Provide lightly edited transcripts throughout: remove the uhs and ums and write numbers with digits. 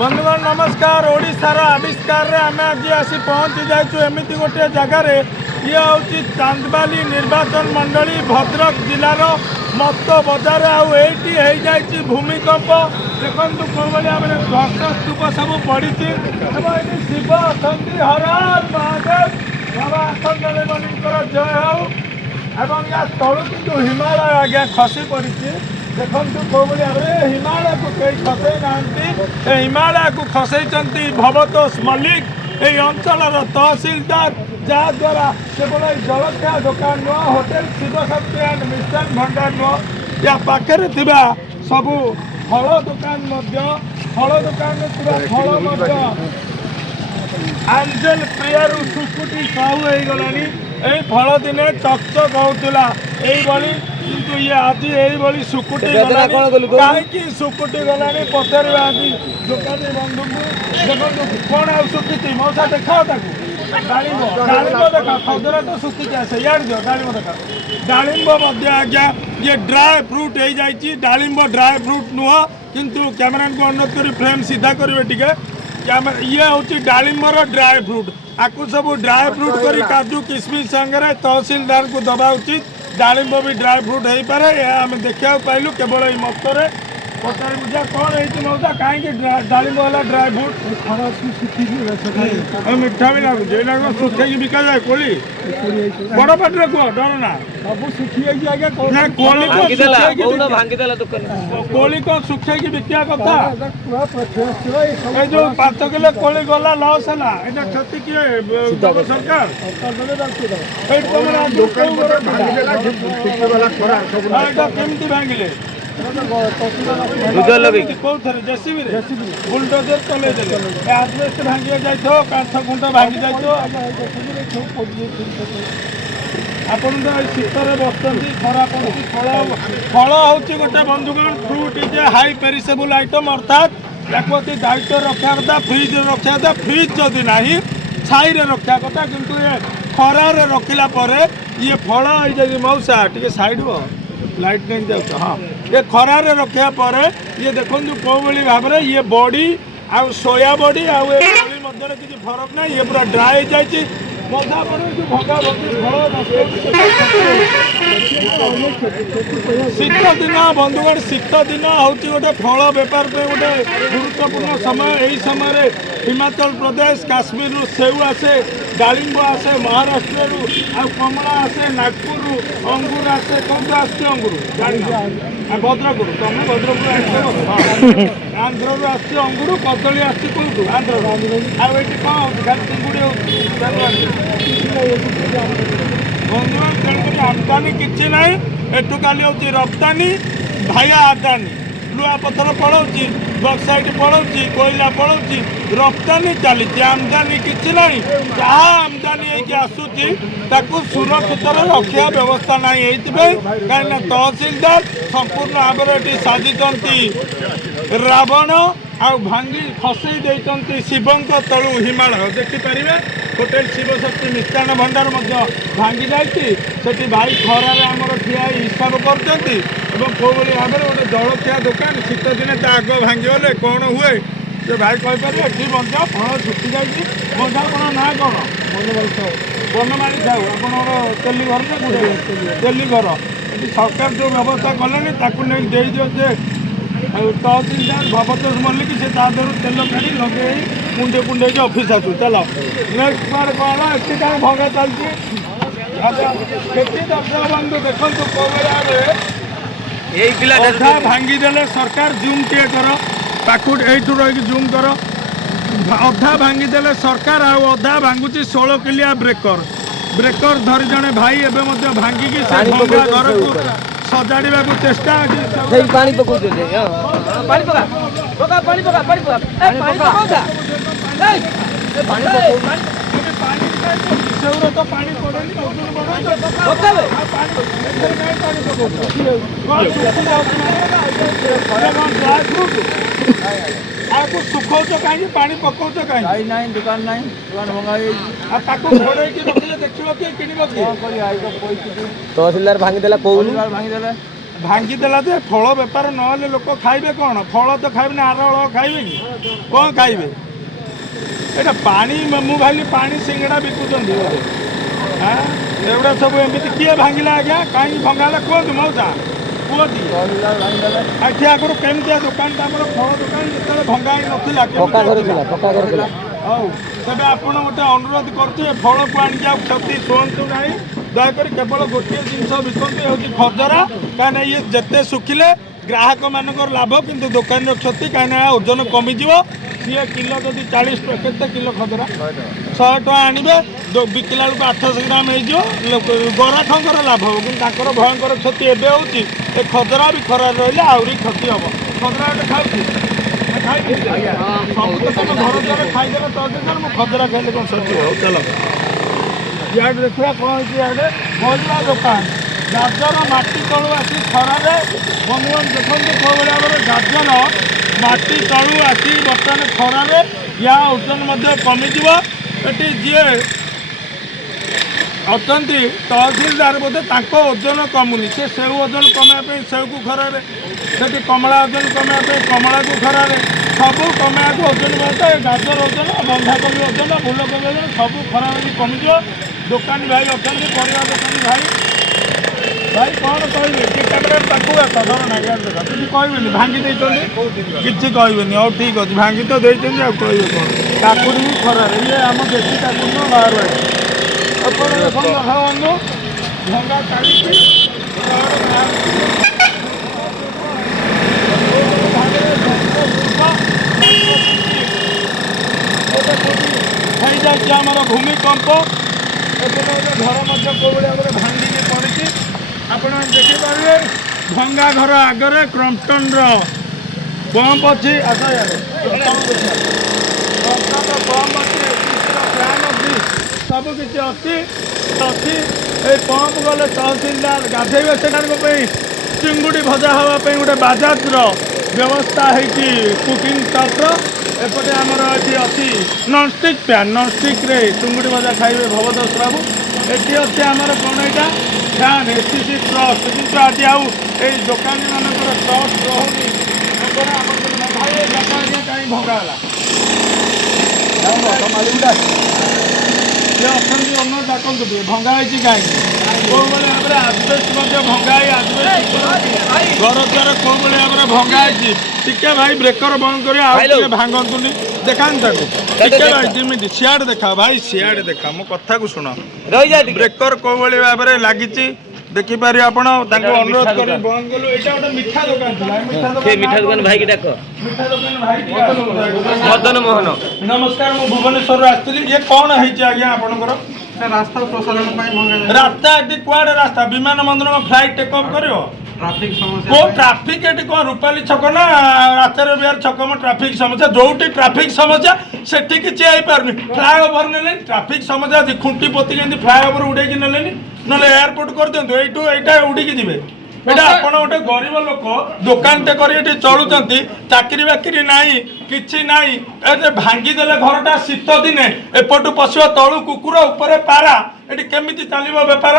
बंधुगण नमस्कार। ओडिशार आविष्कार रे आम आज आसी पहुँची जाइए एमती गोटे जगार ये हूँ चांदबाली निर्वाचन मंडली भद्रक जिलार मत बजार आई भूमिकंप देखु कौन भाव में ध्वस्त स्तूप सब पड़ी शिव अछंती हर महादेव बाबा आखंडमणिकर जय हो या तलू कि हिमालय आज्ञा खसी पड़ी देखु कौ भाव में हिमालय को कई खसई ना हिमालय को खसई भवतोष मल्लिक ये अंचल तहसिलदार जहाद्वारा केवल जलखिया दुकान नुह होटेल शिवशक्ति एंड मिष्टान भंडार नुह या पाखे सबू फल दुकान फल दुकान फल आंजेल प्रियर सुकुटी साहू हो गला यही फल दिने चकचक होता यही किंतु ये आज यही सुकुटी कहीं सुकुटी गला पचार दुकानी बंधु देखो कौन आ सुखी मौसा देखा डालिंब डालिंब देखा खजरा तो सुखी आसे यार दियो डालिंब देखा डालिंब आज्ञा ये ड्राई फ्रूट हो जाइए डालिंब ड्राई फ्रूट नुह किंतु कैमरान को अनुरोध कर फ्रेम सीधा करेंगे टिके ये हूँ डालिंबर ड्राई फ्रूट आपको सब ड्राई फ्रूट कर काजू किशमिश संगे तहसिलदार को दबा उचित डालिंब भी ड्राई फ्रूट हो पारे आम देखा पाइलु केवल ये मतरे पचार बुझा कौन है मौसा कहीं डालिंब वाला ड्राई फ्रूट मिठा भी लगुच यहाँ सुखी बिका जाए कोली बड़ पाटे कह डर ना सब सुखी कोली कौन सुखे बिका कथा जो 5 किलो कोली गला लस है ये क्षति किए सरकार केमती भांगिले जेसीबी बुलडोजर चले आजबेस्ट भांगी जाइए काठ गुंड भांगी जाइए आपन तो शीतर बसती खरा पड़ी फल फल हूँ गोटे बंधुगण fruit is a high perishable item अर्थात या दायित्व रखा कथा फ्रिज रखा कथा फ्रिज जदि ना छाई रखा कथा किंतु ये खरार रखला ये फल हो मौसा टे साइड लाइट नहीं जाऊँ हाँ ये खरार रखा ये देखो कौ भाव में ये बड़ी आउ सोया बड़ी आउ मध्य किसी फरक ना ये पूरा ड्राई हो जाए मजा पड़े जो भगा भगी शीत दिन बंधुगण शीत दिन हूँ गोटे फल बेपार गोटे गुरुत्वपूर्ण समय यही समय हिमाचल प्रदेश काश्मीर सेऊ आसे डालिंब आसे महाराष्ट्र कमला आसे नागपुर अंगूर आसे कौन आस अंगूर भद्रक तुम भद्रक आंध्र आस अंगूर कदली आस कौटू आंध्र आठ कौन खाली चिंगुड़ी बंधुगण तेणुक आमदानी किसी ना एठू खाली हूँ रप्तानी भाया आदानी लुआ पथर पड़ोची बक्साइट पड़ोची कोयला पड़ोची रप्तानी चली आमदानी किसी ना जहाँ आमदानी आसूची सुरक्षित रखा व्यवस्था ना कहीं तहसिलदार संपूर्ण भाव में साजिंट रावण आ भांगी खसई देते शिवों तलू हिमालय देखिपारे होटेल शिवशक्ति मिष्टान भंडार भांगी जाती भाई खरार आमर ठिया हिसाब कर कौ भाव में गोटे जलखिया दुकान शीत दिने आग भांगीगले कौन हुए से भाई कहीपर ये बंचा फल छुटी जाइए बंधा आप ना कौन बनमाणी साहू आप तेलीघर ना तेलीघर ये सरकार जो व्यवस्था कले नहीं दिजे तहसिलदार भवतोष मल्लिक से तेल काढ़ी लगे मुंडे पुंडे ऑफिस आसू चल नेक्स्ट बार कौन एति भंगा चलती बंधु देखो कौ अधा भांगीदे सरकार जूम टे कर पाखुट यू रही जूम कर अधा भांगीदे सरकार आधा भांगुची 16 किलिया ब्रेकर ब्रेकर धरी जड़े भाई एवं भांगिकी घर को सजाड़ा को चेष्टा पानी तो पानी आपको सुखौ कहीं पानी पकाऊ कहीं ना दुकान ना दुकान भंगा घोड़े रखिए देखिए कि तहसिलदार भांगीदेला कौन भांगीदेला ଭାଙ୍ଗିଦେଲା ଯେ ଫଳ ବେପାର ନହେଲେ ଲୋକ ଖାଇବେ କ'ଣ? ଫଳ ତ ଖାଇବେନି, ଆରଳ ଖାଇବେ କି କ'ଣ ଖାଇବେ? ଏଇଟା ପାଣି ମୁଁ ଭାବିଲି ପାଣି ସିଙ୍ଗଡ଼ା ବିକୁଛନ୍ତି ବୋଧେ। ଏଗୁଡ଼ା ସବୁ ଏମିତି କିଏ ଭାଙ୍ଗିଲା ଆଜ୍ଞା? କାହିଁକି ଭଙ୍ଗା ହେଲା କୁହନ୍ତୁ ମଉସା, କୁହନ୍ତି। ଏଠି ଆଗରୁ କେମିତିଆ ଦୋକାନଟା ଆମର ଫଳ ଦୋକାନ ଯେତେବେଳେ ଭଙ୍ଗା ହେଇନଥିଲା ହଉ ତେବେ ଆପଣ ଗୋଟେ ଅନୁରୋଧ କରୁଥିବେ ଫଳକୁ ଆଣିକି ଆଉ କ୍ଷତି ଶୁଣନ୍ତୁ ନାହିଁ। ଦୟାକରି କେବଳ ଗୋଟିଏ ଜିନିଷ ବିକନ୍ତୁ ହେଉଛି ଖଜରା। କାହିଁକିନା ଇଏ ଯେତେ ଶୁଖିଲେ ଗ୍ରାହକ ମାନଙ୍କର ଲାଭ କିନ୍ତୁ ଦୋକାନର କ୍ଷତି। କାହିଁକିନା ଓଜନ କମିଯିବ। ସିଏ କିଲୋ ଯଦି 40 ଟଙ୍କା, କେତେ କିଲୋ ଖଜରା 100 ଟଙ୍କା ଆଣିବେ, ବିକିଲା ବେଳକୁ 800 ଗ୍ରାମ ହେଇଯିବ। ଗରାଖଙ୍କର ଲାଭ ହେବ କିନ୍ତୁ ତାଙ୍କର ଭୟଙ୍କର କ୍ଷତି ଏବେ ହେଉଛି। ଏ ଖଜରା ବି ଖରାରେ ରହିଲେ ଆହୁରି କ୍ଷତି ହେବ। ଖଜରା ଗୋଟେ ଖାଉଛି ସବୁ ତ ତମ ଘର ଦ୍ୱାରା ଖାଇଦେଲେ ତ ମୁଁ ଖଜରା ଖାଇଲେ କ'ଣ ସରିଯିବ? ହଉ ଚାଲ ଇଆଡ଼େ ଦେଖିବା କ'ଣ ହେଇଛି। ଇଆଡ଼େ ପରିବା ଦୋକାନ ଗାଜର ମାଟି ତଳୁ ଆସି ଖରାରେ ବନ୍ଧୁବାନ୍ଧ ଦେଖନ୍ତୁ କେଉଁଭଳି ଭାବରେ ଗାଜର ମାଟି ତଳୁ ଆସି ବର୍ତ୍ତମାନ ଖରାରେ ୟା ଓଜନ ମଧ୍ୟ କମିଯିବ। ଏଠି ଯିଏ ଅଛନ୍ତି ତହସିଲଦାର ବୋଧେ ତାଙ୍କ ଓଜନ କମୁନି, ସେ ସେଉ ଓଜନ କମାଇବା ପାଇଁ ସେଉକୁ ଖରାରେ, ସେଠି କମଳା ଓଜନ କମାଇବା ପାଇଁ କମଳାକୁ ଖରାରେ, ସବୁ କମାଇବାକୁ ଓଜନ ବାଟ ଗାଜର ଓଜନ, ବନ୍ଧାକୋବି ଓଜନ, ଫୁଲକୋବି ଓଜନ ସବୁ ଖରାରେ କମିଯିବ। ଦୋକାନୀ ଭାଇ ଅଛନ୍ତି, ପରିବା ଦୋକାନୀ ଭାଇ ଭାଇ କ'ଣ କହିବେ? କି କ୍ୟାମେରା ପାଖକୁ ଆସ ଧର ନା ଇଆଡ଼େ ଦେଖ, କିଛି କହିବେନି? ଭାଙ୍ଗି ଦେଇଛନ୍ତି କିଛି କହିବେନି। ହଉ ଠିକ୍ ଅଛି, ଭାଙ୍ଗି ତ ଦେଇଛନ୍ତି ଆଉ କହିବେ କ'ଣ? କାକୁଡ଼ି ବି ଖରାରେ, ଇଏ ଆମ ଦେଶୀ କାକୁଡ଼ି ନୁହଁ ବାହାରୁ ଆସି ଆପଣ ଦେଖନ୍ତୁ ବନ୍ଧୁ ଭଙ୍ଗା ଚାଲିଛି। ହେଇଯାଇଛି ଆମର ଭୂମିକମ୍ପ। ଏପଟେ ଘର ମଧ୍ୟ କେଉଁଭଳି ଭାବରେ ଭାଙ୍ଗିକି ପଡ଼ିଛି ଆପଣ ଦେଖିପାରିବେ। ଭଙ୍ଗା ଘର ଆଗରେ କ୍ରମ୍ପଟନ୍ର ପମ୍ପ ଅଛି। କ୍ରମ୍ପଟନ୍ର ପମ୍ପ ଅଛି, ଫ୍ୟାନ୍ ଅଛି, ସବୁ କିଛି ଅଛି। এই ପମ୍ପ ଗଲେ ତହସିଲଦାର ଗାଧେଇବେ ସେମାନଙ୍କ ପାଇଁ। ଚିଙ୍ଗୁଡ଼ି ଭଜା ହେବା ପାଇଁ ଗୋଟେ ବାଜାଜର ବ୍ୟବସ୍ଥା ହେଇଛି କୁକିଂ ଟପ୍ର। ଏପଟେ ଆମର ଏଠି ଅଛି ନନ୍ଷ୍ଟିକ୍ ପ୍ୟାନ୍, ନନ୍ଷ୍ଟିକ୍ରେ ଚିଙ୍ଗୁଡ଼ି ଭଜା ଖାଇବେ ଭବଦୋଷ ବାବୁ। ଏଠି ଅଛି ଆମର କ'ଣ ଏଇଟା ଫ୍ୟାନ୍ ଏସିସି ଟ୍ରଷ୍ଟ, କିନ୍ତୁ ଆଜି ଆଉ ଏଇ ଦୋକାନୀମାନଙ୍କର ଟ୍ରଷ୍ଟ ରହୁନି। ଭାଇ ଏ ଜାଗା ଆଜ୍ଞା କାହିଁ ଭଙ୍ଗା ହେଲା? ସେ ଅଛନ୍ତି ଅନ୍ୟ ଡାକନ୍ତୁ ଟିକେ, ଭଙ୍ଗା ହେଇଛି କାହିଁକି? କେଉଁଭଳି ଭାବରେ ଆଜବେଷ୍ଟ ମଧ୍ୟ ଭଙ୍ଗା ହେଇ ଆଜବେଷ୍ଟ ଘର ଦ୍ୱାର କେଉଁଭଳି ଭାବରେ ଭଙ୍ଗା ହେଇଛି। ଟିକେ ଭାଇ ବ୍ରେକର ବନ୍ଦ କରି ଆଉ ଟିକେ ଭାଙ୍ଗନ୍ତୁନି, ଦେଖାନ୍ତୁ ତାକୁ ଟିକେ ଭାଇ 2 ମିନିଟ୍। ସିଆଡ଼େ ଦେଖା ଭାଇ, ସିଆଡ଼େ ଦେଖା, ମୋ କଥାକୁ ଶୁଣ। ବ୍ରେକର କେଉଁଭଳି ଭାବରେ ଲାଗିଛି ଦେଖିପାରିବେ ଆପଣ। ତାଙ୍କୁ ଅନୁରୋଧ କରି ବନ୍ଦ କଲୁ। ଏଇଟା ଗୋଟେ ମିଠା ଦୋକାନ ଥିଲା। ମିଠା ଦୋକାନ ଭାଇକି ଡାକ। ମିଠା ଦୋକାନ ଭାଇ ମଦନ ମୋହନ ନମସ୍କାର, ମୁଁ ଭୁବନେଶ୍ୱରରୁ ଆସିଥିଲି। ଇଏ କ'ଣ ହେଇଛି ଆଜ୍ଞା ଆପଣଙ୍କର? ରାସ୍ତା ପ୍ରସାରଣ ପାଇଁ ରାସ୍ତା ଏଠି କୁଆଡ଼େ ରାସ୍ତା? ବିମାନ ବନ୍ଦର ଫ୍ଲାଇଟ୍ ଟେକ୍ ଅଫ୍ କରିବ? ଟ୍ରାଫିକ୍ ସମସ୍ୟା କେଉଁ ଟ୍ରାଫିକ୍? ଏଠି କ'ଣ ରୂପାଲି ଛକ ନା ଆଚାର୍ଯ୍ୟ ବିହାର ଛକ? ଟ୍ରାଫିକ୍ ସମସ୍ୟା ଯୋଉଠି ଟ୍ରାଫିକ୍ ସମସ୍ୟା ସେଠି କିଛି ହେଇପାରୁନି। ଫ୍ଲାଏଓଭର ନେଲେନି, ଟ୍ରାଫିକ୍ ସମସ୍ୟା ଅଛି, ଖୁଣ୍ଟି ପୋତିକି ଏମିତି ଫ୍ଲାଏଓଭର ଉଡ଼େଇକି ନେଲେନି, ନହେଲେ ଏୟାରପୋର୍ଟ କରିଦିଅନ୍ତୁ। ଏଇଠୁ ଏଇଟା ଉଡ଼ିକି ଯିବେ। ଏଇଟା ଆପଣ ଗୋଟେ ଗରିବ ଲୋକ ଦୋକାନଟେ କରି ଏଠି ଚଳୁଛନ୍ତି, ଚାକିରି ବାକିରି ନାହିଁ, କିଛି ନାହିଁ। ଏ ଭାଙ୍ଗିଦେଲେ ଘରଟା ଶୀତ ଦିନେ ଏପଟୁ ପଶିବ ତଳୁ କୁକୁର, ଉପରେ ପାରା, ଏଠି କେମିତି ଚାଲିବ ବେପାର?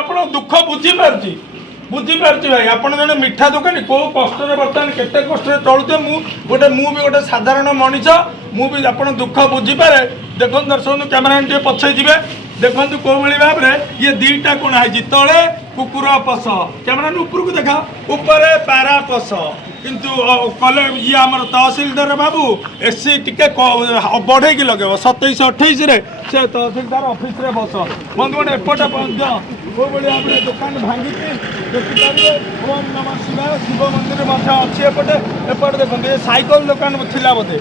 ଆପଣ ଦୁଃଖ ବୁଝିପାରୁଛି ଭାଇ। ଆପଣ ଜଣେ ମିଠା ଦୋକାନୀ, କେଉଁ କଷ୍ଟରେ ବର୍ତ୍ତମାନ କେତେ କଷ୍ଟରେ ଚଳୁଥିବେ। ମୁଁ ବି ଗୋଟେ ସାଧାରଣ ମଣିଷ, ମୁଁ ବି ଆପଣ ଦୁଃଖ ବୁଝିପାରେ। ଦେଖନ୍ତୁ ଦର୍ଶକ କ୍ୟାମେରା ଟିକେ ପଛେଇ ଯିବେ, ଦେଖନ୍ତୁ କେଉଁଭଳି ଭାବରେ ଇଏ ଦିଟା କୋଣ ହେଇଛି। ତଳେ କୁକୁର ପଶ, କ୍ୟାମେରା ଉପରକୁ ଦେଖା, ଉପରେ ପାରା ପଶ। କିନ୍ତୁ କଲେ ଇଏ ଆମର ତହସିଲଦାର ବାବୁ ଏସି ଟିକେ ବଢ଼େଇକି ଲଗେଇବ। 27-28ରେ ସେ ତହସିଲଦାର ଅଫିସରେ ବସ। ବନ୍ଧୁ ଗୋଟେ ଏପଟେ ମଧ୍ୟ କେଉଁଭଳି ଭାବରେ ଦୋକାନ ଭାଙ୍ଗିକି ଦେଖିପାରିବେ। ଓମ୍ ନମଃ ଶିବାୟ, ଶିବ ମନ୍ଦିର ମଧ୍ୟ ଅଛି ଏପଟେ। ଏପଟେ ଦେଖନ୍ତୁ ଏ ସାଇକେଲ ଦୋକାନ ଥିଲା ବୋଧେ।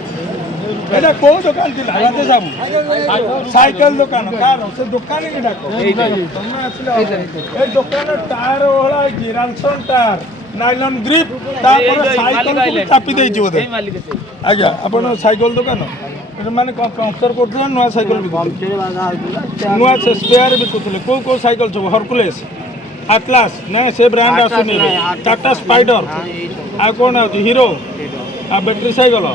এটা কোন দোকান ছিল রাতে যাব সাইকেল দোকান কার সে দোকানে কি ডাকো তোমরা আসলে এই দোকানের টায়ার ওহলা কি রানসন টায়ার নাইলন গ্রিপ তারপরে সাইকেল কো চাপি দেইছি bode আজ্ঞা আপন সাইকেল দোকান এটা মানে পঞ্চর করছিল নয়া সাইকেল বিকুଥିଲେ নয়া স্পেয়ার বিকুଥିଲେ কোন কোন সাইকেল সব হরকুলেস আটলাস না সে ব্র্যান্ড আসুনি টাটা স্পাইডর আর কোন আছে হিরো আর ব্যাটারি সাইকেল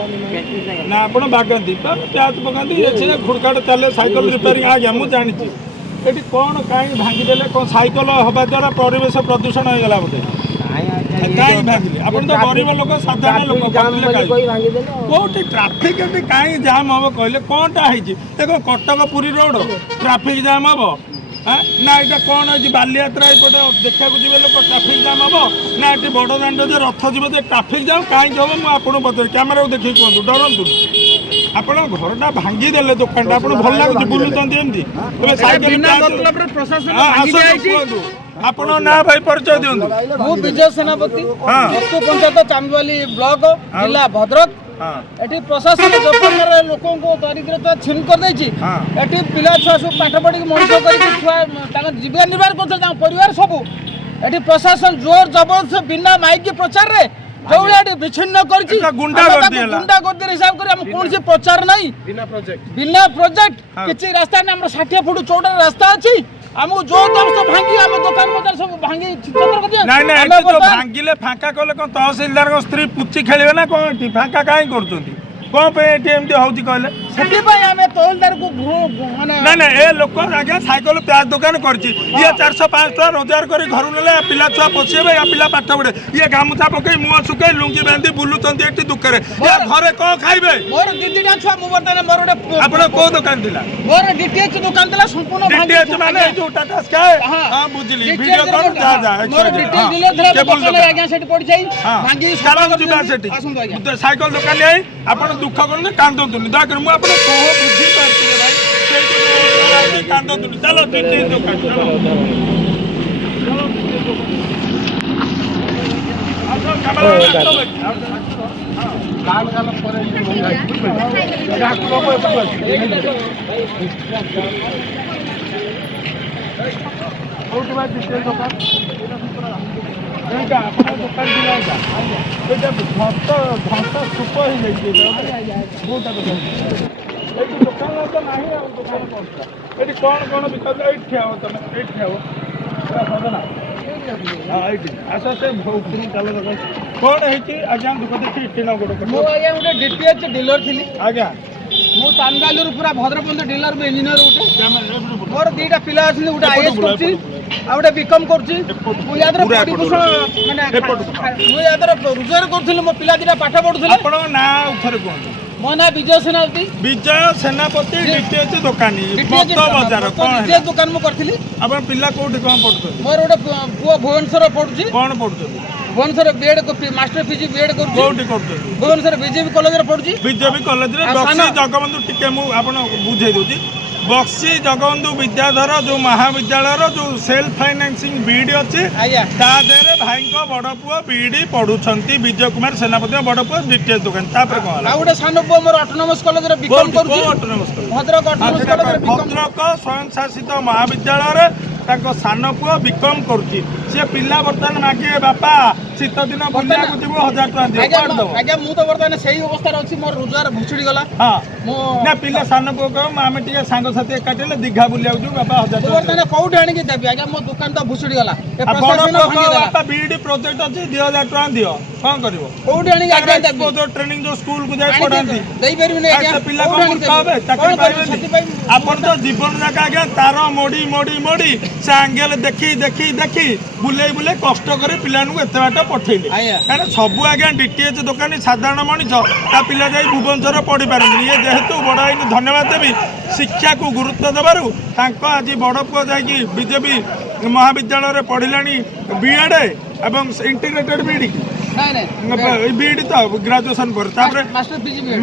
না ଆପଣ ବାଗନ୍ତି ପ୍ୟାଚ୍ ପକାନ୍ତି ଏଠି ଘୁଡ଼କାଟ ଚାଲେ ସାଇକେଲ ରିପେୟାରିଂ ଆଜ୍ଞା ମୁଁ ଜାଣିଛି ଏଠି କ'ଣ କାହିଁ ଭାଙ୍ଗିଦେଲେ? କ'ଣ ସାଇକେଲ ହେବା ଦ୍ୱାରା ପରିବେଶ ପ୍ରଦୂଷଣ ହେଇଗଲା ବୋଧେ? କାହିଁ ଭାଙ୍ଗିଲେ? ଆପଣ ତ ଗରିବ ଲୋକ, ସାଧାରଣ ଲୋକ, କୋଉଠି ଟ୍ରାଫିକ୍ ଏଠି କାହିଁ ଜାମ୍ ହବ କହିଲେ? କ'ଣ ହେଇଛି? ଦେଖ Cuttack Puri road traffic jam ହବ ନା? ଏଇଟା କ'ଣ ହେଇଛି? ବାଲିଯାତ୍ରା ଏପଟେ ଦେଖିବାକୁ ଯିବେ ଲୋକ ଟ୍ରାଫିକ୍ ଜାମ୍ ହବ ନା? ଏଠି ବଡ଼ ଦାଣ୍ଡ ଯେ ରଥ ଯିବ ଯେ ଟ୍ରାଫିକ୍ ଜାମ୍ କାହିଁକି ହବ? ମୁଁ ଆପଣଙ୍କୁ ପଚାରି କ୍ୟାମେରାକୁ ଦେଖିକି କୁହନ୍ତୁ, ଡରନ୍ତୁ। ଆପଣ ଘରଟା ଭାଙ୍ଗିଦେଲେ, ଦୋକାନଟା ଆପଣ ଭଲ ଲାଗୁଛି ବୁଲୁଛନ୍ତି ଏମିତି? କୁହନ୍ତୁ ଆପଣ ନାଁ ଭାଇ ପରିଚୟ ଦିଅନ୍ତୁ। ମୁଁ ବିଜୟ ସେନାପତି, ପଞ୍ଚାୟତ ଚାନ୍ଦବାଲି ବ୍ଲକ, ଜିଲ୍ଲା ଭଦ୍ରକ। ଏଠି ପ୍ରଶାସନ ଯୋଉ ପ୍ରକାର ଲୋକଙ୍କୁ ଦରିଦ୍ରତା ଛିନ୍ କରିଦେଇଛି, ଏଠି ପିଲା ଛୁଆ ସବୁ ପାଠ ପଢିକି ମଣିଷ କରିକି ଛୁଆ ତାଙ୍କ ଜୀବିକା ନିର୍ବାହ କରୁଛନ୍ତି, ତାଙ୍କ ପରିବାର ସବୁ। ଏଠି ପ୍ରଶାସନ ଜୋର ଜବରଦସ୍ତ ବିନା ମାଇକି ପ୍ରଚାରରେ ଯୋଉଭଳିଆ ଏଠି ବିଚ୍ଛିନ୍ନ କରିଛି, ଗୁଣ୍ଡାଗର୍ଦ୍ଦି ହିସାବ କରି ଆମ କୌଣସି ପ୍ରଚାର ନାହିଁ, ବିନା ପ୍ରୋଜେକ୍ଟ କିଛି ରାସ୍ତା ନାହିଁ। ଆମର 60 ଫୁଟ ଚଉଡ଼ା ରାସ୍ତା ଅଛି, ଆମକୁ ଯୋଉ ଦସ୍ତ ଭାଙ୍ଗି ଆମ ଦୋକାନ ବଜାର ସବୁ ଭାଙ୍ଗି ଭାଙ୍ଗିଲେ ଫାଙ୍କା କଲେ କ'ଣ ତହସିଲଦାରଙ୍କ ସ୍ତ୍ରୀ ପୁଚି ଖେଳିବେ ନା କ'ଣ? ଏଠି ଫାଙ୍କା କାହିଁ କରୁଛନ୍ତି? କ'ଣ ପାଇଁ ଏଠି ଏମିତି ହଉଛି କହିଲେ? ସେଥିପାଇଁ ଆମେ ତହସିଲଦାରକୁ ମାନେ ନା ଏ ଲୋକ ଆଜ୍ଞା ସାଇକେଲ ପ୍ୟାଚ୍ ଦୋକାନ କରିଛି, ଇଏ 400-500 ଟଙ୍କା ରୋଜଗାର କରି ଘରୁ ନେଲେ ପିଲା ଛୁଆ ପୋଷିବେ, ପିଲା ପାଠ ପଢେ, ଇଏ ଗାମୁଛା ପକେଇ ମୁହଁ ଶୁକେଇ ଲୁଙ୍ଗି ବାନ୍ଧି ବୁଲୁଛନ୍ତି ଏଠି ଦୁଃଖରେ। ଘରେ କ'ଣ ଖାଇବେ? ମୋର 2-2ଟା ଛୁଆ। ମୁଁ ବର୍ତ୍ତମାନ ମୋର ଗୋଟେ ଆପଣ କୋଉ ଦୋକାନ ଥିଲା? ମୋର ଡିଟିଏଚ୍ ଦୋକାନ ଥିଲା, ସମ୍ପୂର୍ଣ୍ଣ ଡିଟିଏଚ୍ ମାନେ ଯୋଉ ଟାଟା ସ୍କାଏ। ହଁ ବୁଝିଲି, ଭିଡିଓ କଣ ଯା ମୋର ଡିଟିଏଚ୍ ଡିଲର ଥିଲା, ଦୋକାନ ଆଜ୍ଞା ସେଠି ପଡି ଯାଇ ଭାଙ୍ଗି ଚାଲନ୍ତୁ ଯିବା ସେଠି। ସାଇକେଲ ଦୋକାନ ଯାଇ ଆପଣ ଦୁଃଖ କରନ୍ତୁ, କାନ୍ଦନ୍ତୁନି ଦୟାକରି। ମୁଁ ଆପଣ କୋହ ବୁଝିପାରୁଛି ଭାଇ, ସେଇଠି କାନ୍ଦନ୍ତୁନି। ଚାଲ ଡିଟିଏଚ୍ ଦୋକାନ ଏଠି କ'ଣ ବିକାଉଛ? ଏଇଠି ଠିଆ ହବ, ତମେ ଏଇଠି ଠିଆ ହବ। ଏଇଠି ଆସ, ସେ ଚାଲ ଦୋକାନ। କ'ଣ ହେଇଛି ଆଜ୍ଞା? ଦୁଃଖ ଦେଖି ଏଠି ନା ଗୋଟେ ମୁଁ ଆଜ୍ଞା ଗୋଟେ ଡିଟିଏଚ୍ ଡିଲର ଥିଲି ଆଜ୍ଞା। ମୁଁ ଚାନ୍ଦବାଲିରୁ ପୁରା ଭଦ୍ରପର୍ଯ୍ୟନ୍ତ ଡିଲର ଇଞ୍ଜିନିୟର ଗୋଟେ। ମୋର 2ଟା ପିଲା ଅଛନ୍ତି, ଗୋଟେ ଆଇଏଏସ୍ କରୁଛି ଆଉ ଗୋଟେ ବିକମ୍ କରୁଛି। ମୁଁ ୟା ଦ୍ୱାରା ପରିପୋଷଣ ମାନେ ମୁଁ ୟା ଦ୍ୱାରା ରୋଜଗାର କରୁଥିଲି, ମୋ ପିଲା 2ଟା ପାଠ ପଢୁଥିଲେ। ଆପଣଙ୍କ ନାଁ ଥରେ କୁହନ୍ତୁ। ମୋ ନାଁ ବିଜୟ ସେନାପତି। ବିଜୟ ସେନାପତି, ଡିଟିଏଚ୍ ଦୋକାନୀ, ବଜାର ଦୋକାନ ମୁଁ କରିଥିଲି। ଆପଣ ପିଲା କୋଉଠି କ'ଣ ପଢୁଛନ୍ତି? ମୋର ଗୋଟେ ପୁଅ ଭୁବନେଶ୍ୱର ପଢୁଛି। କ'ଣ ପଢୁଛନ୍ତି? Bhubaneswar B Ed master PG B Ed କରୁଛି। କୋଉଠି କରୁଛନ୍ତି? ଭୁବନେଶ୍ୱର ବିଜେପି କଲେଜରେ ପଢୁଛି। ବିଜେପି କଲେଜରେ ବକ୍ସି ଜଗବନ୍ଧୁ, ଟିକେ ମୁଁ ଆପଣ ବୁଝେଇ ଦଉଛି। ବକ୍ସି ଜଗବନ୍ଧୁ ବିଦ୍ୟାଧର ଯୋଉ ମହାବିଦ୍ୟାଳୟର ଯୋଉ ସେଲ୍ଫ ଫାଇନାନ୍ସିଂ ବିଇଡି ଅଛି, ତା ଦେହରେ ଭାଇଙ୍କ ବଡ଼ ପୁଅ ବିଇଡି ପଢୁଛନ୍ତି। ବିଜୟ କୁମାର ସେନାପତି ବଡ଼ ପୁଅ ଡିଟିଏଚ୍ ଦୋକାନ। ତାପରେ କ'ଣ ହେଲା? ଆଉ ଗୋଟେ ସାନ ପୁଅ ମୋର ଅଟୋନମସ୍ କଲେଜରେ ବିକମ୍ କରୁଛି। ଭଦ୍ରକ ଅଟୋନମସ୍ କଲେଜରେ ଭଦ୍ରକ ସ୍ୱୟଂଶାସିତ ମହାବିଦ୍ୟାଳୟରେ ତାଙ୍କ ସାନ ପୁଅ ବିକମ୍ କରୁଛି। ସେ ପିଲା ବର୍ତ୍ତମାନ ମାଗିବେ, ବାପା ଶୀତ ଦିନ ବୁଲିବାକୁ ଯିବୁ 1000 ଟଙ୍କା ଦିଅ। ଆଜ୍ଞା ମୁଁ ତ ବର୍ତ୍ତମାନ ସେଇ ଅବସ୍ଥାରେ ଅଛି, ମୋର ରୋଜଗାର ଭୁଷୁଡ଼ି ଗଲା। ନା ପିଲା ସାନ ପୁଅ କହିବ ଆମେ ଟିକେ ସାଙ୍ଗସାଥି ଏକାଠି ହେଲେ ଦୀଘା ବୁଲିବାକୁ ଯିବୁ, ବାପା 1000 ଟଙ୍କା। ବର୍ତ୍ତମାନ କୋଉଠି ଆଣିକି ଦେବି ଆଜ୍ଞା? ମୋ ଦୋକାନ ତ ଭୁଷୁଡ଼ି ଗଲା। ବାପା ବିଇଡି ପ୍ରୋଜେକ୍ଟ ଅଛି 2000 ଟଙ୍କା ଦିଅ, କ'ଣ କରିବ? କୋଉଠି ଆଣିକି ଆଜ୍ଞା ଦେବି? ଟ୍ରେନିଂ ଯୋଉ ସ୍କୁଲକୁ ଯାଇ ପଢାନ୍ତି ଦେଇପାରିବିନି ଆଜ୍ଞା। ପିଲା କ'ଣ ମୂର୍ଖ ହେବେ? ଚାକିରି ପାଇବେନି। ଆପଣ ତ ଜୀବନ ଯାକ ଆଜ୍ଞା ତାର ମୋଡ଼ି ମୋଡ଼ି ମୋଡ଼ି ସେ ଆଙ୍ଗେଲ ଦେଖି ଦେଖି ଦେଖି ବୁଲେଇ ବୁଲେଇ କଷ୍ଟ କରି ପିଲାମାନଙ୍କୁ ଏତେ ବାଟ ପଠେଇଲେ। କାରଣ ସବୁ ଆଜ୍ଞା ଡିଟିଏଚ୍ ଦୋକାନୀ ସାଧାରଣ ମଣିଷ, ତା ପିଲା ଯାଇ ଭୁବନେଶ୍ୱର ପଢି ପାରନ୍ତି। ଇଏ ଯେହେତୁ ବଡ଼ ଭାଇଙ୍କୁ ଧନ୍ୟବାଦ ଦେବି, ଶିକ୍ଷାକୁ ଗୁରୁତ୍ୱ ଦେବାରୁ ତାଙ୍କ ଆଜି ବଡ଼ ପୁଅ ଯାଇକି ବିଜେପି ମହାବିଦ୍ୟାଳୟରେ ପଢ଼ିଲାଣି ବିଏଡ୍ ଏବଂ ଇଣ୍ଟିଗ୍ରେଟେଡ୍ ବିଇଡି ବିଇଡି ତ ଗ୍ରାଜୁଏସନ୍ ପରେ, ତାପରେ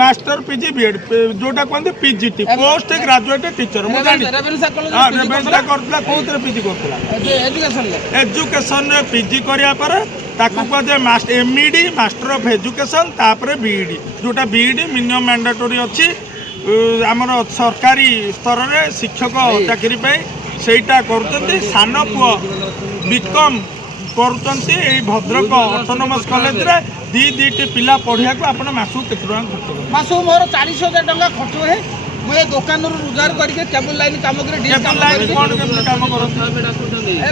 ମାଷ୍ଟର ପିଜି ବିଏଡ୍ ଯୋଉଟା କୁହନ୍ତି ପିଜିଟି, ପୋଷ୍ଟ ଗ୍ରାଜୁଏଟ୍ ଟିଚର। ମୁଁ ଜାଣିଛି ରେଭେନ୍ସା କରୁଥିଲା। କୋଉଥିରେ ପିଜି କରୁଥିଲା? ଏଜୁକେସନରେ ପିଜି କରିବା ପରେ ତାକୁ କୁହାଯାଏ ଏମ୍ଇଡି, ମାଷ୍ଟର ଅଫ୍ ଏଜୁକେସନ୍, ତାପରେ ବିଇଡି। ଯୋଉଟା ବିଇଡି ମିନିମମ୍ ମ୍ୟାଣ୍ଡାଟୋରି ଅଛି ଆମର ସରକାରୀ ସ୍ତରରେ ଶିକ୍ଷକ ଚାକିରି ପାଇଁ, ସେଇଟା କରୁଛନ୍ତି। ସାନ ପୁଅ ବିକମ୍ କରୁଛନ୍ତି ଏଇ ଭଦ୍ରକ ଅଟୋନମସ୍ କଲେଜରେ। 2ଟି ପିଲା ପଢିବାକୁ ଆପଣ ମାସକୁ କେତେ ଟଙ୍କା ଖର୍ଚ୍ଚ କରୁଛନ୍ତି? ମାସକୁ ମୋର 40,000 ଟଙ୍କା ଖର୍ଚ୍ଚ ହୁଏ। ମୁଁ ଏ ଦୋକାନରୁ ରୋଜଗାର କରିକି କେବୁଲ ଲାଇନ୍ କାମ କରି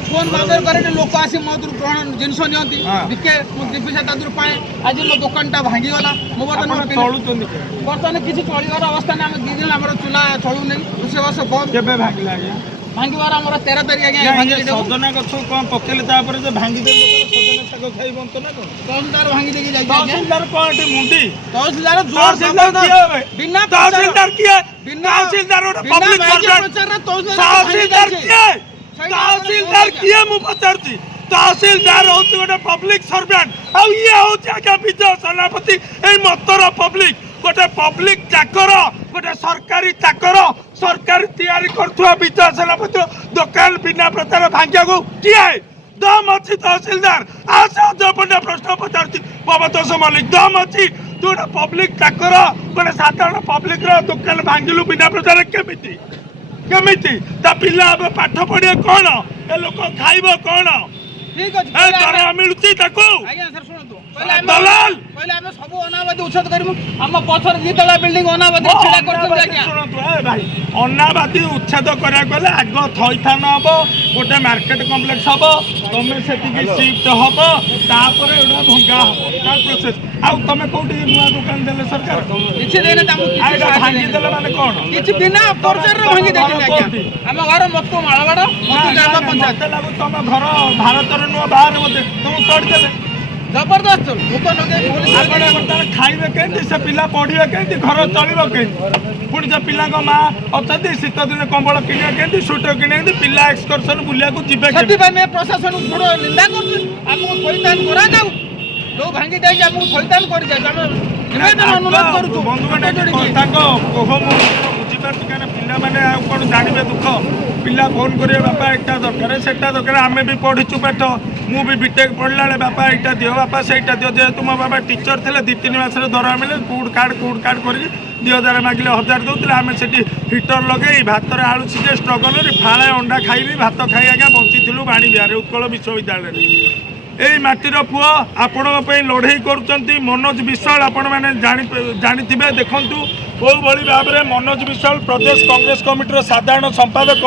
ଫୋନ୍ ମାଧ୍ୟମରେ କରେ, ଲୋକ ଆସି ମୋ କ'ଣ ଜିନିଷ ନିଅନ୍ତି, ବିକେ, ମୁଁ 2 ପଇସା ତା ଦେହରୁ ପାଏ। ଆଜି ମୋ ଦୋକାନଟା ଭାଙ୍ଗିଗଲା। ମୁଁ ବର୍ତ୍ତମାନ କିଛି ଚଳିବାର ଅବସ୍ଥା ନାହିଁ। ଆମେ 2 ଜଣ, ଆମର ଚୁଲା ଚଳୁନି, ରୋଷେଇବାସ ବନ୍ଦ। କେବେ ଭାଙ୍ଗିଲା ଆଜ୍ଞା? ଭାଙ୍ଗିବାର ଆମର 13 ତାରିଖ ଆଜ୍ଞା ଭାଙ୍ଗି ଦେବୁ। ସଜନା ଗଛ କଣ ପକେଇଲେ ତାପରେ ଯେ ଭାଙ୍ଗି ଦେଲେ ସଜନା ଶାଗ ଖାଇ ବନ୍ତ ନା କଣ? ତହସିଲଦାର ଭାଙ୍ଗି ଦେଇକି ଯାଇଛି ଆଜ୍ଞା। ତହସିଲଦାର କଣ ଏଠି ମୁଣ୍ଡି? ତହସିଲଦାର ତହସିଲଦାର କିଏ ହେବେ? ବିନା ତହସିଲଦାର କିଏ? ବିନା ତହସିଲଦାର ଗୋଟେ ବିନା ପବ୍ଲିକ ବାହ୍ୟ ସର୍ଭେଣ୍ଟ। ପ୍ରଚାରରେ ତହସିଲଦାର ତହସିଲଦାର କିଏ? ତହସିଲଦାର କିଏ ମୁଁ ପଚାରୁଛି? ତହସିଲଦାର ହଉଛି ଗୋଟେ ପବ୍ଲିକ ସର୍ଭେଣ୍ଟ ଆଉ ଇଏ ହଉଛି ଆଜ୍ଞା ବିଜୟ ସେନାପତି ଏଇ ମତର ପବ୍ଲିକ ଗୋଟେ ପବ୍ଲିକ ଚାକର ଗୋଟେ ସରକାରୀ ଚାକର ସରକାର ତିଆରି କରୁଥିବା ବିଜୟ ସେନାପତି ଦୋକାନ ବିନା ପ୍ରଚାର ଭାଙ୍ଗିବାକୁ କିଏ ଦମ ଅଛି? ତହସିଲଦାର ଆସ ପଣ୍ଡା ପ୍ରଶ୍ନ ପଚାରୁଛି ଭବତୋଷ ମଲ୍ଲିକ ଦମ ଅଛି? ତୁ ଗୋଟେ ପବ୍ଲିକ ଚାକର ଗୋଟେ ସାଧାରଣ ପବ୍ଲିକର ଦୋକାନ ଭାଙ୍ଗିଲୁ ବିନା ପ୍ରଚାର କେମିତି କେମିତି? ତା ପିଲା ଏବେ ପାଠ ପଢିବେ କଣ? ଏ ଲୋକ ଖାଇବ କଣ? ଠିକ ଅଛି ଏ ଦରମା ମିଳୁଛି ତାକୁ? ଆଜ୍ଞା ସାର୍ ଶୁଣନ୍ତୁ ଦଲାଲ କହିଲେ ଆମେ ସବୁ ଅନାବାଦୀ ଉଚ୍ଛେଦ କରିବୁ ଆମ ପଛରେ 2 ତଲା ବିଲ୍ଡିଂ ଅନାବାଦୀ ଛିଡ଼ା କରୁଛନ୍ତି ଆଜ୍ଞା। ଶୁଣନ୍ତୁ ଏ ଭାଇ ଅନାବାଦୀ ଉଚ୍ଛେଦ କରିବାକୁ ଗଲେ ଆଗ ଥଇଥାନ ହବ ଗୋଟେ ମାର୍କେଟ କମ୍ପ୍ଲେକ୍ସ ହବ ତମେ ସେଠିକି ସିଫ୍ଟ ହବ ତାପରେ ଏଗୁଡ଼ା ଭଙ୍ଗା ହବ ତା ପ୍ରୋସେସ। ଆଉ ତମେ କୋଉଠି ନୂଆ ଦୋକାନ ଦେଲେ ସରକାର? କିଛି ଦେଇନା ତାଙ୍କୁ କିଛି ଭାଙ୍ଗି ଦେଲେ ମାନେ କଣ? କିଛି ବିନା ପର୍ଚାରରେ ଭାଙ୍ଗି ଦେଇଛନ୍ତି ଆଜ୍ଞା। ଆମ ଘର ମତ ମାଳବାଡ଼ ମତ ଗ୍ରାମ ପଞ୍ଚାୟତ। ମତେ ଲାଗୁ ତମ ଘର ଭାରତରେ ନୂଆ ବାହାରେ ବୋଧେ ତମକୁ ତୋଡ଼ିଦେଲେ ଜବରଦସ୍ତ ଲୋକ ଲଗେଇ ପୋଲିସ ବର୍ତ୍ତମାନ ଖାଇବେ କେମିତି? ସେ ପିଲା ପଢିବେ କେମିତି? ଘର ଚଳିବ କେମିତି? ପୁଣି ସେ ପିଲାଙ୍କ ମା ଅଛନ୍ତି ଶୀତ ଦିନେ କମ୍ବଳ କିଣିବା କେମିତି? ସ୍ୱେଟର କିଣିବା କେମିତି? ପିଲା ଏକ୍ସକର୍ସନ ବୁଲିବାକୁ ଯିବେ କେମିତି? ସେଥିପାଇଁ ଆମେ ପ୍ରଶାସନକୁ ବଡ଼ ନିନ୍ଦା କରୁଛୁ ଆମକୁ ଥଇଥାନ କରାଯାଉ ଯୋଉ ଭାଙ୍ଗି ଦେଇଛି ଆମକୁ ଥଇଥାନ କରିଯାଉ ଆମେ ନିବେଦନ ଅନୁରୋଧ କରୁଛୁ ତାଙ୍କ କୋହ ମୁଁ ବୁଝିପାରୁଛି କାହିଁକିନା ପିଲାମାନେ ଆଉ କ'ଣ ଜାଣିବେ ଦୁଃଖ ପିଲା ଫୋନ୍ କରିବେ ବାପା ଏଇଟା ଦରକାର ସେଟା ଦରକାର ଆମେ ବି ପଢ଼ିଛୁ ପାଠ ମୁଁ ବି ବିଟେକ୍ ପଢ଼ିଲା ବେଳେ ବାପା ଏଇଟା ଦିଅ ବାପା ସେଇଟା ଦିଅ ଯେହେତୁ ମୋ ବାପା ଟିଚର ଥିଲେ 2-3 ମାସରେ ଦରମା ମିଳେ କୁଡ଼ କାର୍ଡ଼ କରିକି 2000 ମାଗିଲେ 1000 ଦେଉଥିଲେ ଆମେ ସେଠି ହିଟର ଲଗେଇ ଭାତରେ ଆଳୁ ସିଝେ ଷ୍ଟ୍ରଗଲରେ ଫାଳେ ଅଣ୍ଡା ଖାଇବି ଭାତ ଖାଇ ଆଜ୍ଞା ବଞ୍ଚିଥିଲୁ ବାଣୀ ବିହାରରେ ଉତ୍କଳ ବିଶ୍ୱବିଦ୍ୟାଳୟରେ। এই মাটির পুଅ ଆପଣଙ୍କ ପାଇଁ ଲଢ଼େଇ କରୁଛନ୍ତି ମନୋଜ ବିଶ୍ୱାଳ ଆପଣମାନେ ଜାଣିଥିବେ ଦେଖନ୍ତୁ କେଉଁଭଳି ଭାବରେ ମନୋଜ ବିଶ୍ୱାଳ ପ୍ରଦେଶ କଂଗ୍ରେସ କମିଟିର ସାଧାରଣ ସମ୍ପାଦକ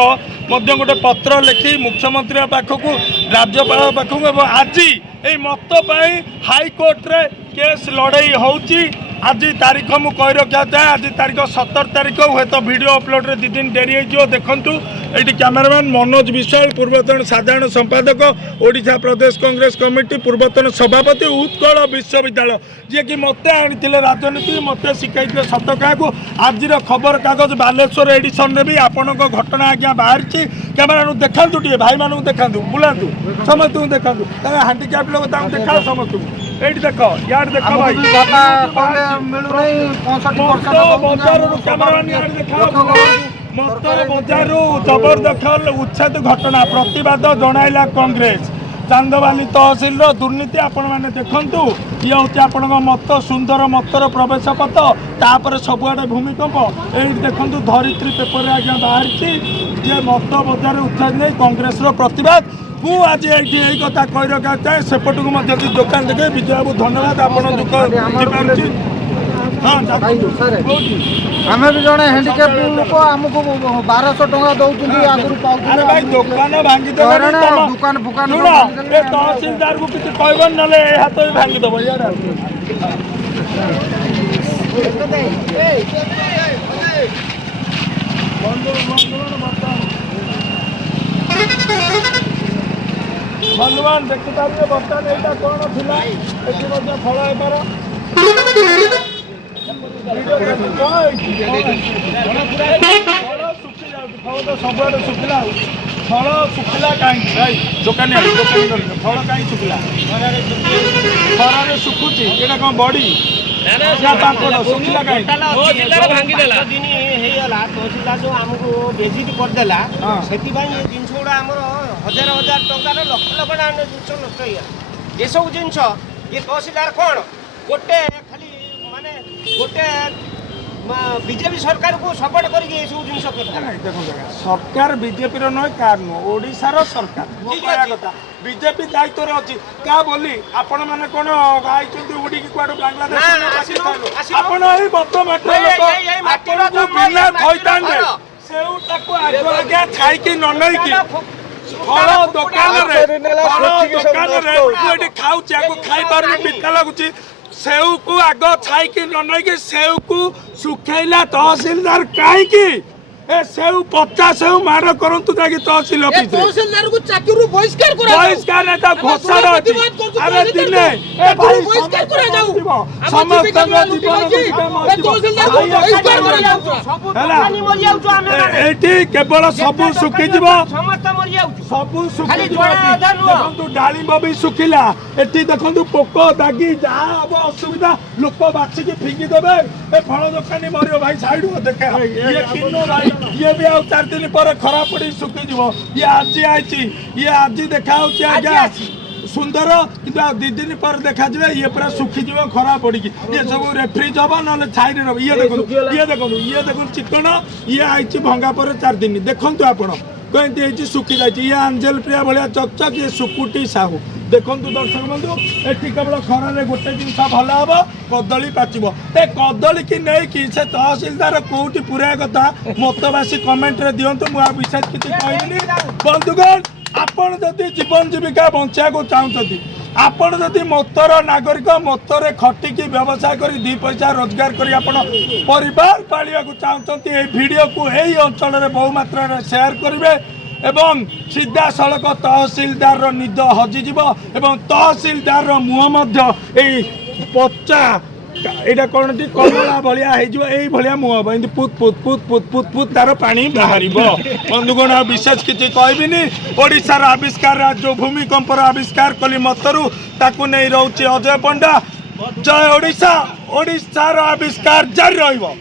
ମଧ୍ୟ ଗୋଟେ ପତ୍ର ଲେଖି ମୁଖ୍ୟମନ୍ତ୍ରୀଙ୍କ ପାଖକୁ ରାଜ୍ୟପାଳ ପାଖକୁ ଏବଂ ଆଜି এই ମତ ପାଇଁ ହାଇକୋର୍ଟରେ କେସ୍ ଲଢ଼େଇ ହେଉଛି। ଆଜି ତାରିଖ ମୁଁ କହି ରଖିବା ଚାହେଁ ଆଜି ତାରିଖ 17 ତାରିଖ ହୁଏତ ଭିଡ଼ିଓ ଅପଲୋଡ଼ରେ 2 ଦିନ ଡେରି ହେଇଯିବ ଦେଖନ୍ତୁ ଏଇଠି କ୍ୟାମେରାମ୍ୟାନ୍ ମନୋଜ ବିଶ୍ୱାଳ ପୂର୍ବତନ ସାଧାରଣ ସମ୍ପାଦକ ଓଡ଼ିଶା ପ୍ରଦେଶ କଂଗ୍ରେସ କମିଟି ପୂର୍ବତନ ସଭାପତି ଉତ୍କଳ ବିଶ୍ୱବିଦ୍ୟାଳୟ ଯିଏକି ମୋତେ ଆଣିଥିଲେ ରାଜନୀତି ମୋତେ ଶିଖାଇଥିଲେ ସତ କାହାକୁ ଆଜିର ଖବରକାଗଜ ବାଲେଶ୍ୱର ଏଡିସନରେ ବି ଆପଣଙ୍କ ଘଟଣା ଆଜ୍ଞା ବାହାରିଛି କ୍ୟାମେରାକୁ ଦେଖାନ୍ତୁ ଟିକେ ଭାଇମାନଙ୍କୁ ଦେଖାନ୍ତୁ ବୁଲାନ୍ତୁ ସମସ୍ତଙ୍କୁ ଦେଖାନ୍ତୁ ତାଙ୍କ ହାଣ୍ଡିକ୍ୟାପ୍ ଲୋକ ତାଙ୍କୁ ଦେଖାଅ ସମସ୍ତଙ୍କୁ ଏଇଠି ଦେଖ ୟାର ଦେଖ ଭାଇ ମତର ବଜାରରୁ ଜବରଦଖଲ ଉଚ୍ଛେଦ ଘଟଣା ପ୍ରତିବାଦ ଜଣାଇଲା କଂଗ୍ରେସ ଚାନ୍ଦବାଲି ତହସିଲର ଦୁର୍ନୀତି ଆପଣମାନେ ଦେଖନ୍ତୁ ଇଏ ହେଉଛି ଆପଣଙ୍କ ମତ ସୁନ୍ଦର ମତର ପ୍ରବେଶ ପଥ ତାପରେ ସବୁଆଡ଼େ ଭୂମିକମ୍ପ ଏଇଠି ଦେଖନ୍ତୁ ଧରିତ୍ରୀ ପେପରରେ ଆଜ୍ଞା ବାହାରିଛି ଯେ ମତ ବଜାରରେ ଉଚ୍ଛେଦ ନେଇ କଂଗ୍ରେସର ପ୍ରତିବାଦ ମୁଁ ଆଜି ଏଇଠି ଏଇ କଥା କହି ରଖିବା ଚାହେଁ ସେପଟକୁ ମଧ୍ୟ କିଛି ଦୋକାନ ଦେଖେ ବିଜୟ ବାବୁ ଧନ୍ୟବାଦ ଆପଣ ଦୁଃଖ ବୁଝିପାରୁଛି। ଆମେ ବି ଜଣେ ହ୍ୟାଣ୍ଡିକ୍ୟାପ୍ ଲୋକ ଆମକୁ 1200 ଟଙ୍କା ଦଉଛନ୍ତି ଆଗରୁ ଆରେ ଭାଇ ଦୋକାନ ଭାଙ୍ଗିଦେବେ ଦୋକାନ ଫୋକାନ ତହସିଲଦାରକୁ କିଛି କହିବନି ନହେଲେ ଏ ହାତ ବି ଭାଙ୍ଗିଦେବ ଇଆଡ଼େ ବନ୍ଧୁବାନ ଦେଖିପାରିବେ ବର୍ତ୍ତମାନ ଏଇଟା କ'ଣ ଥିଲା ଏଠି ମଧ୍ୟ ଫଳ ହେବାର ସବୁଆଡେ ଶୁଖିଲା ଫଳ ଶୁଖିଲା କାହିଁକି ଭାଇ ଦୋକାନୀ ଫଳ କାହିଁକି ଶୁଖିଲା ଖରାରେ ଶୁଖୁଛି ଏଇଟା କ'ଣ ବଡି ଶୁଖିଲା କାହିଁକି ହେଇଗଲା ତହସିଲଦାର ଯୋଉ ଆମକୁ ବେଜିଟ୍ କରିଦେଲା ସେଥିପାଇଁ ଏ ଜିନିଷ ଗୁଡ଼ା ଆମର ହଜାର ହଜାର ଟଙ୍କାର ଲକ୍ଷ ଲକ୍ଷ ଟଙ୍କା ଜିନିଷ ନଷ୍ଟ ହେଇଗଲା ଏସବୁ ଜିନିଷ ଏ ତହସିଲଦାର କ'ଣ ଗୋଟେ ଖାଲି ମାନେ ଗୋଟେ ବିଜେପି ସରକାରକୁ ସପୋର୍ଟ କରିକି ଏସବୁ ଜିନିଷ ଦେଖନ୍ତୁ ସରକାର ବିଜେପିର ନୁହେଁ କାହାର ନୁହଁ ଓଡ଼ିଶାର ସରକାର କହିବା କଥା ବିଜେପି ଦାୟିତ୍ୱରେ ଅଛି କାହା ବୋଲି ଆପଣମାନେ କ'ଣ ଆଇଛନ୍ତି ଉଡ଼ିକି କୁଆଡ଼ୁ ବାଂଲାଦେଶ ଆପଣ ଏଇ ବତ ମାଟିର ଲୋକ ଆପଣଙ୍କୁ ବିନା ଥଇଥାନରେ ସେଉଟାକୁ ଆଗ ଆଜ୍ଞା ଛାଇକି ନ ନେଇକି ଫଳ ଦୋକାନରେ ମୁଁ ଏଠି ଖାଉଛି ଆକୁ ଖାଇପାରୁନି ପିତା ଲାଗୁଛି ସେଉକୁ ଆଗ ଛାଇକି ନ ନେଇକି ସେଉକୁ ଶୁଖେଇଲା ତହସିଲଦାର କାହିଁକି ए सेउ 50 सेउ मार करंतु जाके तहसील ऑफिस रे तहसीलदार को चाकरी बहिष्कार करा बहिष्कार नेता घोषणा अछि अरे दिने ए भाई बहिष्कार करा जाऊ समस्त जीवन तहसीलदार को बहिष्कार करा जाऊ ହେଲା मरि जाउछु आमे एठी केवल सबु सुखी जीव समस्त मरि जाउछु सबु सुखी खाली जीव जोड़ा अधा नुह। देखंतु डालिंब भी सुखिला एठी देखंतु पोक दागी जा अब असुविधा लोक बाछि के फिंगी देबे ए फल दुकानी मरियो भाई साइड को देखा ये किन्नो भाई ये भी आ 4 दिन पर खराब पड़ी सुखी जीव ये आज आइची ये आज देखा होची आज्ञा सुंदर किंतु 2 दिन पर देखा जाए ये पूरा सुखी जीव खराब पड़ी ये सब रेफ्रिज हबो न छाई रे ये देखो चिकन ये आइची भंगा पर 4 दिन देखंतु आपण कहिंती हेची सुखी जाइची ये अंजल प्रिया भलिया चकचक ये सुकुटी साहू देखंतु दर्शक बंधु एठी केवल खरा रे गोटे जिंस भला हबो कदली पाचिबो ए कदली की नै कि से तहसीलदार कोउटी पूरा कथा मतवासी कमेंट रे दियंतु मु आ विशेष किछि कहबिनी बंधुगण आपण जदि जीवन जीविका बंचा को चाहउछथि आपण जदि मतर नागरिक मतरे खटिकी व्यवसाय करी 2 पैसा रोजगार करी आपण परिवार पालिया को चाहउछथि ए वीडियो को एई अंचल रे बहु मात्रा रे शेयर करिवे एवं सीधा सड़क तहसीलदार निद हजिଯିव एवं तहसीलदार मुह मध्य पचा एटा कौन कमला भाया हो मुह हम एमती पुत पुत पुत पुत पुत पुत तार पानी बाहर बंधुगण विशेष किसी कहबिनी ओडिशार आविष्कार जो भूमिकंपर आविष्कार कली मतरू ताकू नहीं रोचे अजय पंडा जय ओडिशा ओडिशार आविष्कार जारी रहिबो।